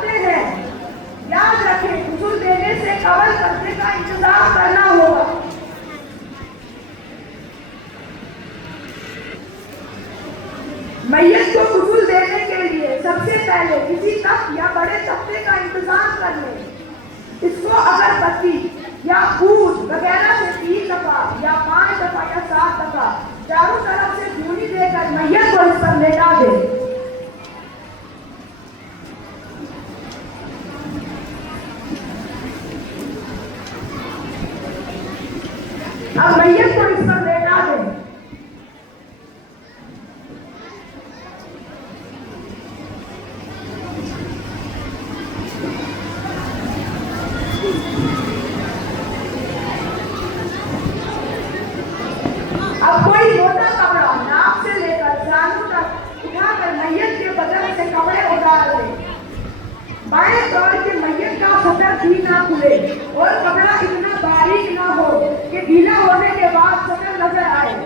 जाते हैं, याद रखें गुस्ल देने से कब्र करने का इंतजार करना होगा। मैयत को गुस्ल देने के लिए सबसे पहले किसी तख्त या बड़े तख्ते का इंतजाम कर लें। इसको अगरबत्ती या ऊद वगैरह से 3 दफा या 5 दफा या 7 दफा चारों तरफ से धूनी देकर मैयत को इस पर लेटा दें। अब मैयत को इस पर लेटा दें। अब कोई मोटा कपड़ा नाक से लेकर जानू तक उठाकर मैयत के बदन से कपड़े उतार दे। बाएं तौर के मैयत का सतर भी ना खुले और कपड़ा इतना बारीक ना हो कि ढीला होने के बाद सतर नजर आए।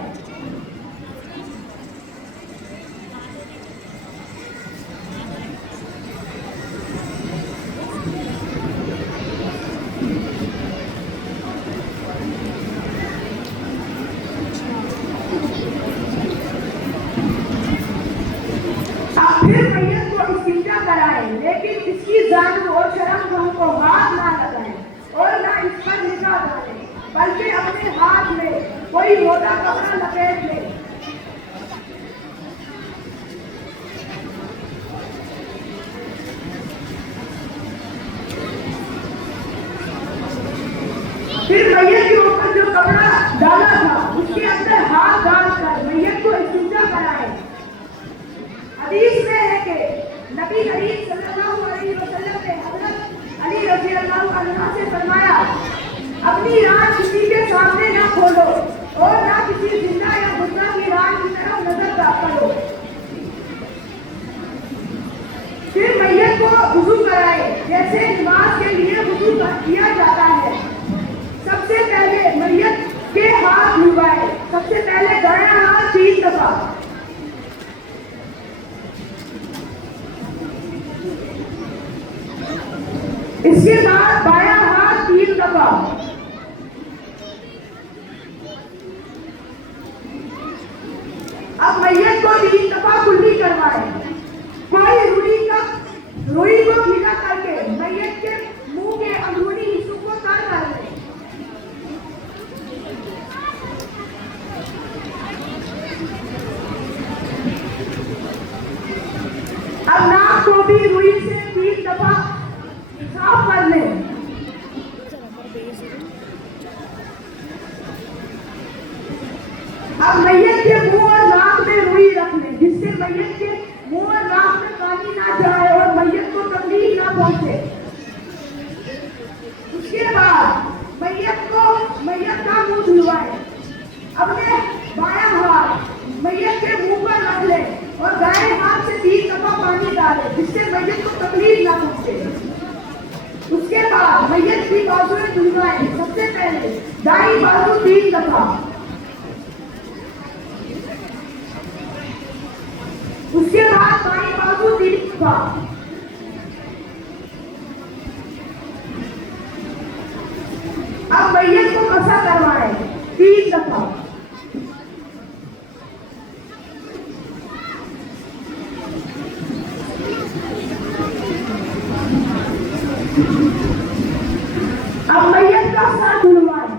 फिर मैयत को इस्तिंजा कराएं, लेकिन इसकी जानू और शर्म को हाथ ना लगाएं और ना इस पर निगाह डालें, बल्कि अपने हाथ में कोई मोटा कपड़ा लपेट लें। फिर मैयत के ऊपर जो कपड़ा डाला था उसके अंदर हाथ डालकर मैयत को इस्तिंजा कराएं। हदीस में है कि नबी करीम सल्लल्लाहु अलैहि वसल्लम ने हज़रत अली रज़ी अल्लाहु अन्हु से फरमाया, अपनी रान किसी के सामने ना खोलो और ना किसी जिंदा या मुर्दा की रान की तरफ नजर करो। फिर मैयत को वुज़ू कराए जैसे नमाज के लिए वुज़ू किया जाता है। सबसे पहले मैयत के हाथ धुलवाए। सबसे पहले दायां हाथ 3 दफा, इसके बाद बायां हाथ 3 दफा, अब मैयत को 3 दफा कुल्ली करवाए। कोई रुई को गीला करके मैयत के मुंह के अंदरूनी हिस्सों को तर कर ले। अब नाक को भी रुई से 3 दफा साफ कर ले। अब मैयत के मुंह और नाक में रुई रख ले, जिससे मैयत के मुंह और नाक में पानी ना जाए और मैयत को तकलीफ ना पहुंचे। उसके बाद मैयत का मुंह धुलवाए। अपने बायां हाथ मैयत के मुंह पर रख ले और दाएं हाथ से 3 दफा पानी डाले, जिससे मैयत को तकलीफ ना पहुंचे। उसके बाद मैयत की बाजुएं धुलवाएं। सबसे पहले दाईं बाजू 3 दफा, उसके बाद बाईं बाजू 3 दफा, अब मैयत को मसा करवाएं 3 दफा। अब मैयत का सर धुलवाएं।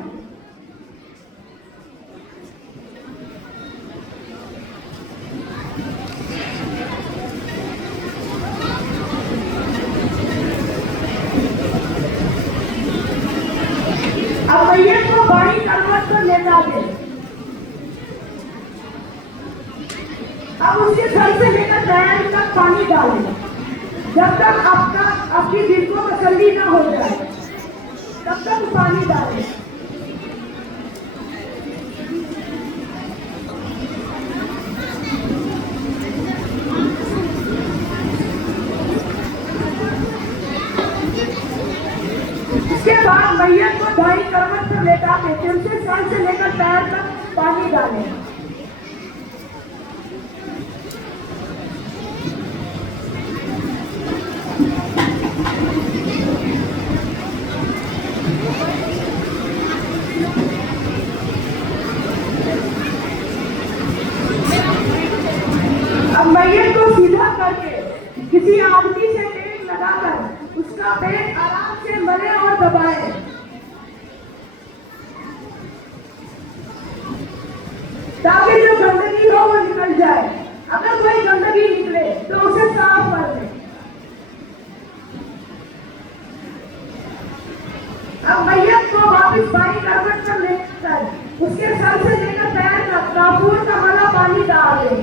अब मैयत को बाईं करवट पर लेटा दें। अब उसके सर से लेकर पैर तक पानी डालें, जब तक आपकी दिल को तसल्ली ना हो जाए तब तक पानी डालें। इसके बाद मैयत को दाईं करवट पर लेटा के फिर से सर से लेकर पैर तक पानी डालें। किसी आदमी से तेल लगाकर उसका पेट आराम से मले और दबाए, ताकि जो गंदगी हो वो निकल जाए। अगर कोई गंदगी निकले तो उसे साफ कर दे। अब मैयत को वापस बाई करवट पर लेकर उसके सर से लेकर पैर तक काफूर का मला पानी डाल दे।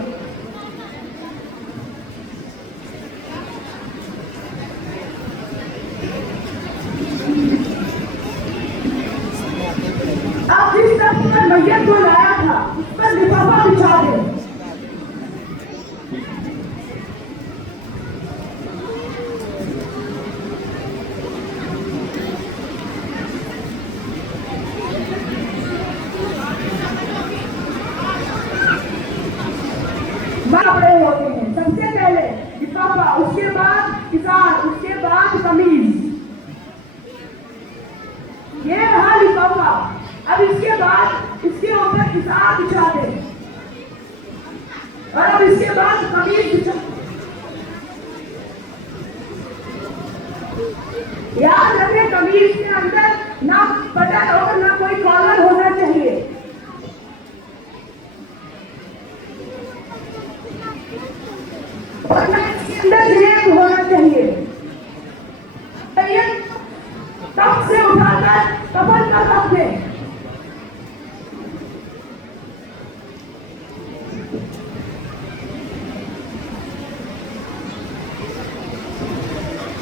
अब जिस तख्त पर मैयत को लाया था उस पर लिफाफा बिछा दे। कपड़े होते हैं, सबसे पहले लिफाफा, उसके बाद इज़ार, उसके बाद कमीज। ये रहा लिफाफा। अब इसके बाद इसके ऊपर इज़ार बिछा दे और अब इसके बाद कमीज बिछा। याद रखें, कमीज के अंदर ना बटन और ना कोई कॉलर होना चाहिए। इसके अंदर जेब होना चाहिए। तख्त से उठाकर कफन का रख दे।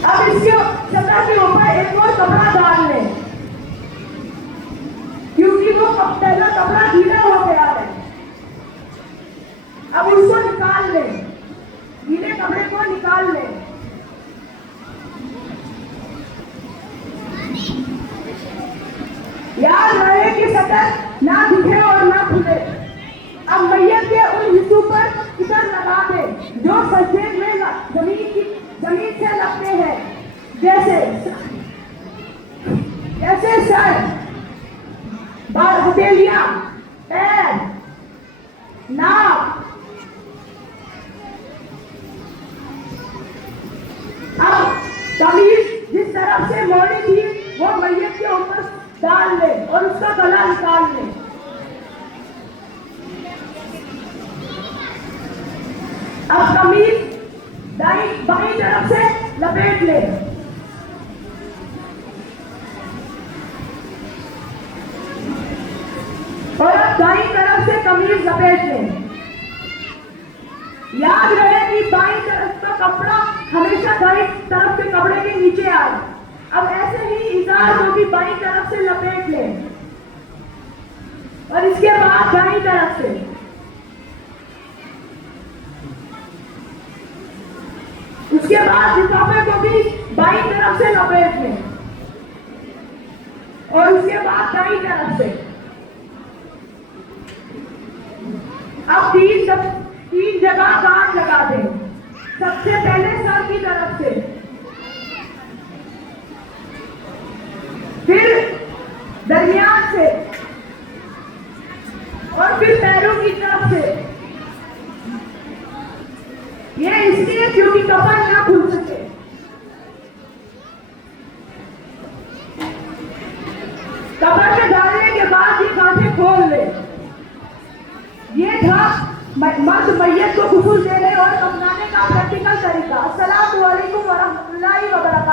अब इसके सतह के ऊपर एक और कपड़ा डाल ले, क्योंकि वो पहला कपड़ा गीला हो गया है। अब उसको निकाल ले, गीले कपड़े को निकाल ले। याद रहे कि सतह ना दिखे और ना खुले। अब मैयत के उन हिस्सों पर इधर लगा दे जो सजदे में जमीन से लगते हैं, जैसे सर, हथेलियां, पैर, नाक। अब कमीज जिस तरफ से मोड़ी थी वो मैयत के ऊपर डाल ले और उसका गला निकाल ले। अब कमीज बाईं तरफ से लपेट ले और अब दाईं तरफ से कमीज लपेट ले। याद रहे कि बाईं तरफ का कपड़ा हमेशा दाईं तरफ के कपड़े के नीचे आए। अब ऐसे ही इज़ार को भी बाईं तरफ से लपेट ले और इसके बाद दाईं तरफ से। उसके बाद लिफाफे को भी बाईं तरफ से लपेट ले और उसके बाद दाईं तरफ से। अब तीन जगह गांठ लगा दे। सबसे पहले सर की तरफ से, फिर दरमियान से और फिर पैरों की तरफ से। ये इसलिए क्योंकि कफन ना खुल सके। कफन में डालने के बाद ये गांठें खोल ले। ये था मर्द मैयत को गुस्ल देने और अपनाने का प्रैक्टिकल तरीका। अस्सलामु अलैकुम वरहमतुल्लाहि वबरकातुहू।